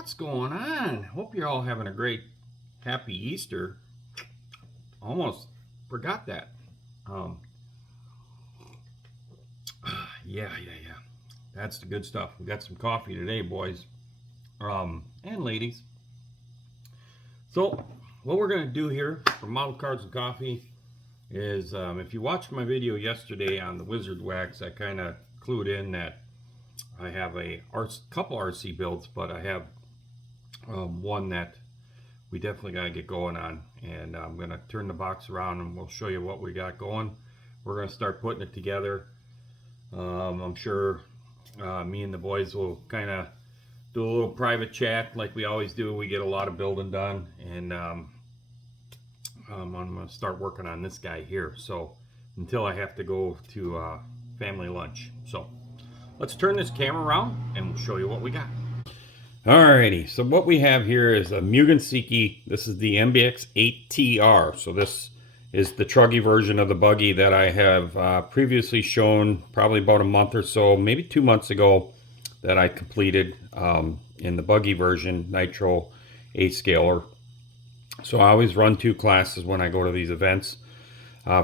What's going on? Hope you're all having a great, happy Easter. Almost forgot that. Um, yeah. That's the good stuff. We got some coffee today, boys and ladies. So, what we're going to do here for Model Cars and Coffee is, if you watched my video yesterday on the Wizard Wax, I kind of clued in that I have a couple RC builds, but I have one that we definitely got to get going on, and I'm going to turn the box around and we'll show you what we got going. We're going to start putting it together. I'm sure me and the boys will kind of do a little private chat like we always do. We get a lot of building done, and I'm going to start working on this guy here, so until I have to go to family lunch. So let's turn this camera around and we'll show you what we got. Alrighty, so what we have here is a Mugen Seiki. This is the MBX 8TR. So this is the truggy version of the buggy that I have previously shown probably about a month or so, maybe 2 months ago, that I completed in the buggy version, Nitro 8-scaler. So I always run 2 classes when I go to these events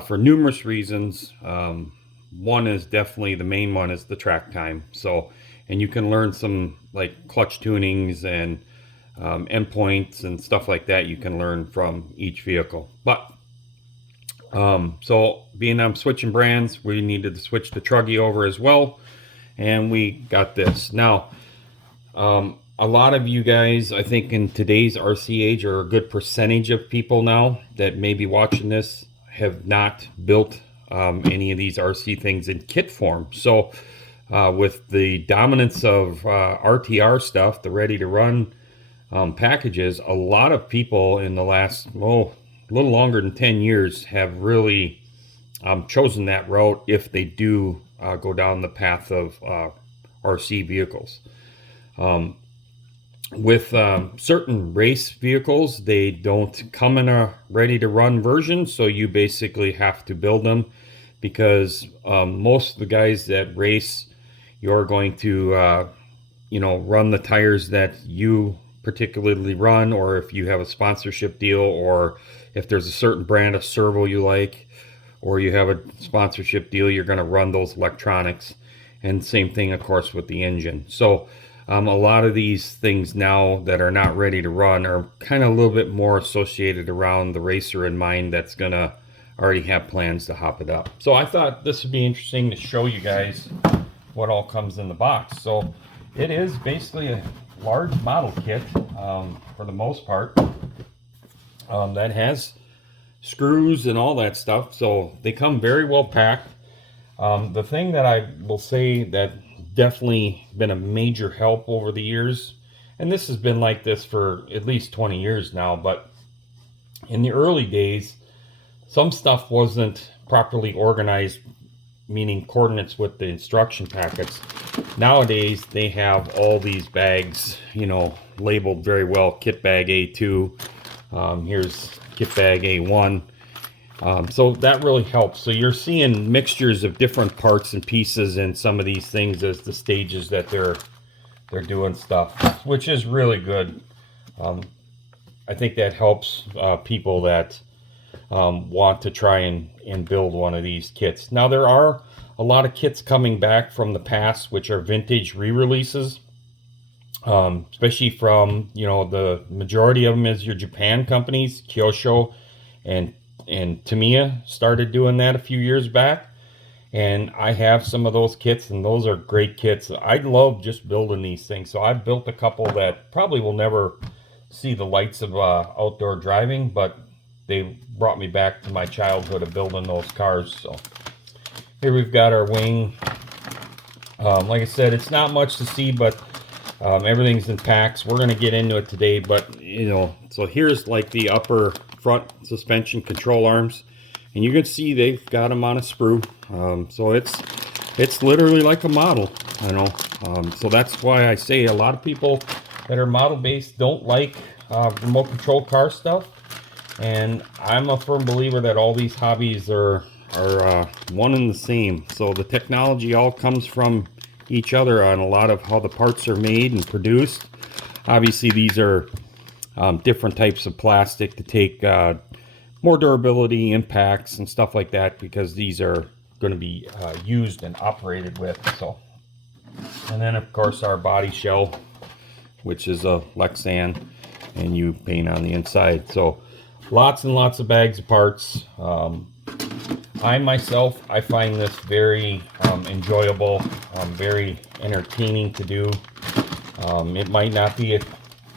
for numerous reasons. One is definitely, the main one is the track time. So, and you can learn some like clutch tunings and endpoints and stuff like that you can learn from each vehicle. But so being I'm switching brands, we needed to switch the truggy over as well, and we got this. Now a lot of you guys, I think in today's RC age, or a good percentage of people now that may be watching this, have not built any of these RC things in kit form. So with the dominance of RTR stuff, the ready to run packages, a lot of people in the last, a little longer than 10 years have really chosen that route if they do go down the path of RC vehicles. With certain race vehicles, they don't come in a ready to run version, so you basically have to build them, because most of the guys that race, you're going to run the tires that you particularly run, or if you have a sponsorship deal, or if there's a certain brand of servo you like, or you have a sponsorship deal, you're going to run those electronics. And same thing, of course, with the engine. So a lot of these things now that are not ready to run are kind of a little bit more associated around the racer in mind that's going to already have plans to hop it up. So I thought this would be interesting to show you guys what all comes in the box. So it is basically a large model kit for the most part that has screws and all that stuff, so they come very well packed. The thing that I will say that definitely been a major help over the years, and this has been like this for at least 20 years now, but in the early days some stuff wasn't properly organized, meaning coordinates with the instruction packets. Nowadays they have all these bags, labeled very well: kit bag A2, here's kit bag A1. So that really helps. So you're seeing mixtures of different parts and pieces in some of these things as the stages that they're doing stuff, which is really good. I think that helps people that want to try and build one of these kits. Now there are a lot of kits coming back from the past which are vintage re-releases, especially from the majority of them is your Japan companies. Kyosho and Tamiya started doing that a few years back, and I have some of those kits, and those are great kits. I love just building these things, so I've built a couple that probably will never see the lights of outdoor driving, but they brought me back to my childhood of building those cars. So here we've got our wing. Like I said, it's not much to see, but everything's in packs. We're going to get into it today, but so here's like the upper front suspension control arms, and you can see they've got them on a sprue. So it's literally like a model, so that's why I say a lot of people that are model based don't like remote control car stuff. And I'm a firm believer that all these hobbies are one and the same. So the technology all comes from each other on a lot of how the parts are made and produced. Obviously, these are different types of plastic to take more durability, impacts, and stuff like that, because these are going to be used and operated with. So, and then of course our body shell, which is a Lexan, and you paint on the inside. So lots and lots of bags of parts. I find this very enjoyable, very entertaining to do. It might not be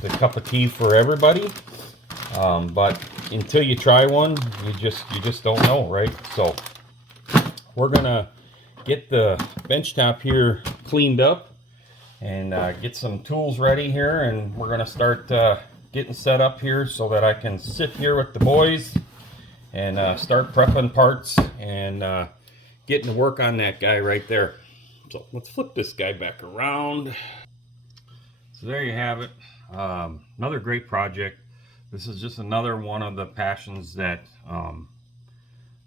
the cup of tea for everybody, but until you try one, you just don't know, right? So we're gonna get the bench top here cleaned up and get some tools ready here, and we're gonna start getting set up here so that I can sit here with the boys and start prepping parts and getting to work on that guy right there. So let's flip this guy back around. So there you have it. Another great project. This is just another one of the passions that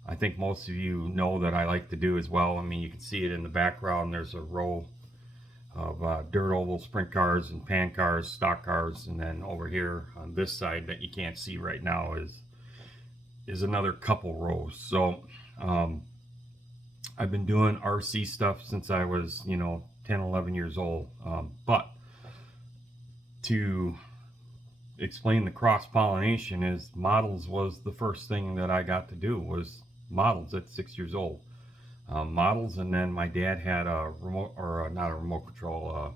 I think most of you know that I like to do as well. I mean, you can see it in the background. There's a row of dirt oval sprint cars and pan cars, stock cars, and then over here on this side that you can't see right now is another couple rows. So I've been doing RC stuff since I was 10, 11 years old, but to explain the cross-pollination is models was the first thing that I got to do, was models at 6 years old. Models, and then my dad had a remote, or not a remote control,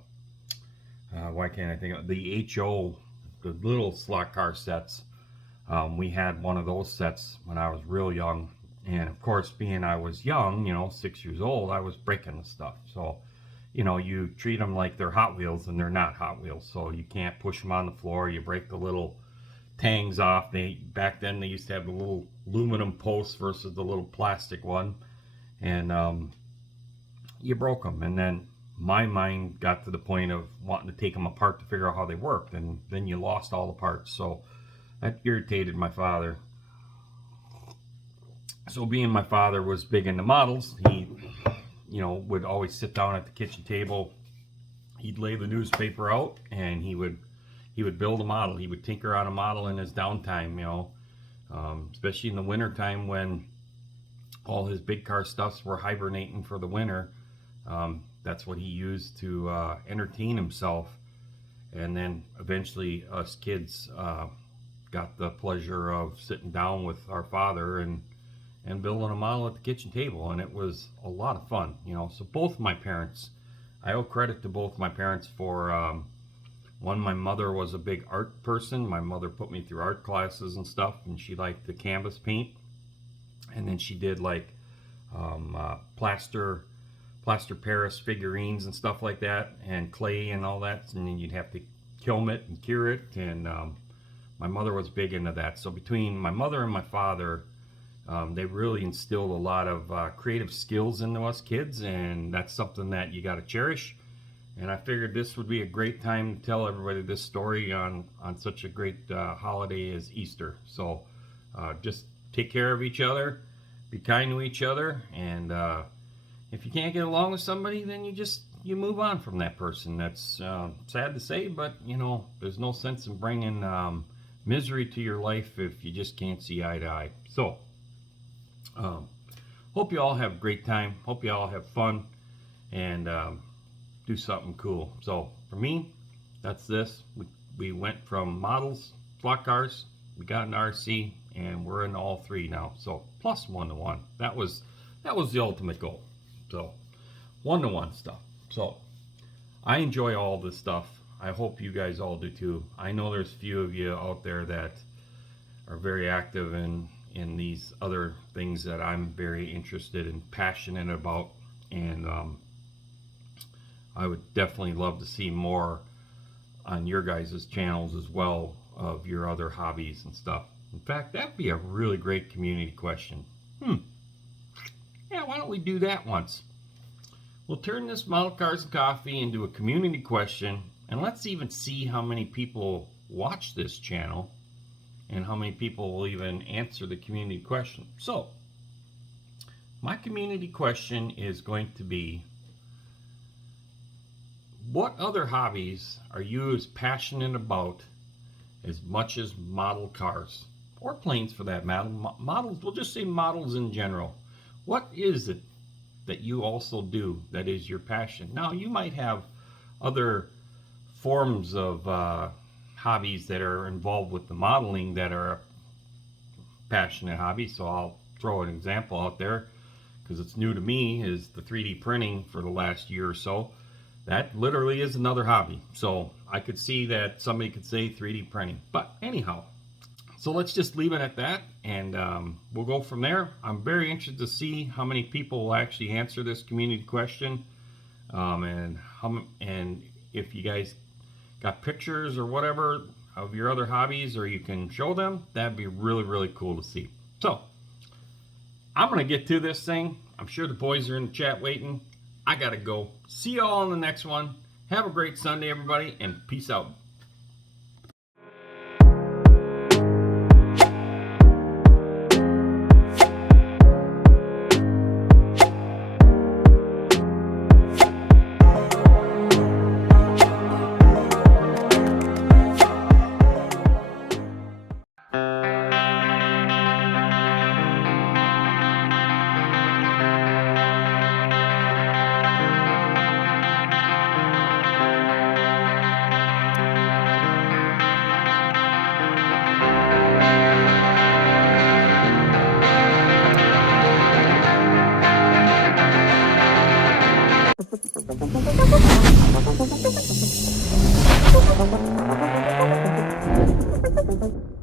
why can't I think of the HO, the little slot car sets. We had one of those sets when I was real young, and of course, being I was young, 6 years old, I was breaking the stuff. So you treat them like they're Hot Wheels, and they're not Hot Wheels. So you can't push them on the floor. You break the little tangs off. Back then they used to have the little aluminum posts versus the little plastic one, and you broke them. And then my mind got to the point of wanting to take them apart to figure out how they worked, and then you lost all the parts. So that irritated my father. So being my father was big into models, he would always sit down at the kitchen table. He'd lay the newspaper out, and he would build a model. He would tinker on a model in his downtime, especially in the winter time when all his big car stuffs were hibernating for the winter. That's what he used to entertain himself. And then eventually us kids got the pleasure of sitting down with our father and building a model at the kitchen table, and it was a lot of fun. So both my parents, I owe credit to both my parents for one. My mother was a big art person. My mother put me through art classes and stuff, and she liked to canvas paint, and then she did like plaster Paris figurines and stuff like that, and clay and all that, and then you'd have to kiln it and cure it, and my mother was big into that. So between my mother and my father, they really instilled a lot of creative skills into us kids, and that's something that you got to cherish. And I figured this would be a great time to tell everybody this story on such a great holiday as Easter. So just take care of each other, be kind to each other, and if you can't get along with somebody, then you move on from that person. That's sad to say, but there's no sense in bringing misery to your life if you just can't see eye to eye. So hope you all have a great time. Hope you all have fun and do something cool. So for me, that's this. We went from models, slot cars, we got an RC, and we're in all three now. So plus 1-to-1. That was the ultimate goal. So 1-to-1 stuff. So I enjoy all this stuff. I hope you guys all do too. I know there's a few of you out there that are very active in these other things that I'm very interested and passionate about, and I would definitely love to see more on your guys' channels as well of your other hobbies and stuff. In fact, that'd be a really great community question. Yeah, why don't we do that once? We'll turn this Model Cars and Coffee into a community question, and let's even see how many people watch this channel and how many people will even answer the community question. So, my community question is going to be, What other hobbies are you as passionate about as much as model cars? Or planes for that matter. Models, we'll just say models in general. What is it that you also do that is your passion? Now, you might have other forms of hobbies that are involved with the modeling that are a passionate hobby. So I'll throw an example out there because it's new to me, is the 3D printing for the last year or so. That literally is another hobby. So I could see that somebody could say 3D printing. But anyhow, so let's just leave it at that, and we'll go from there. I'm very interested to see how many people will actually answer this community question, and if you guys got pictures or whatever of your other hobbies, or you can show them, that'd be really, really cool to see. So I'm gonna get to this thing. I'm sure the boys are in the chat waiting. I gotta go. See you all in the next one. Have a great Sunday, everybody, and peace out. Thank you.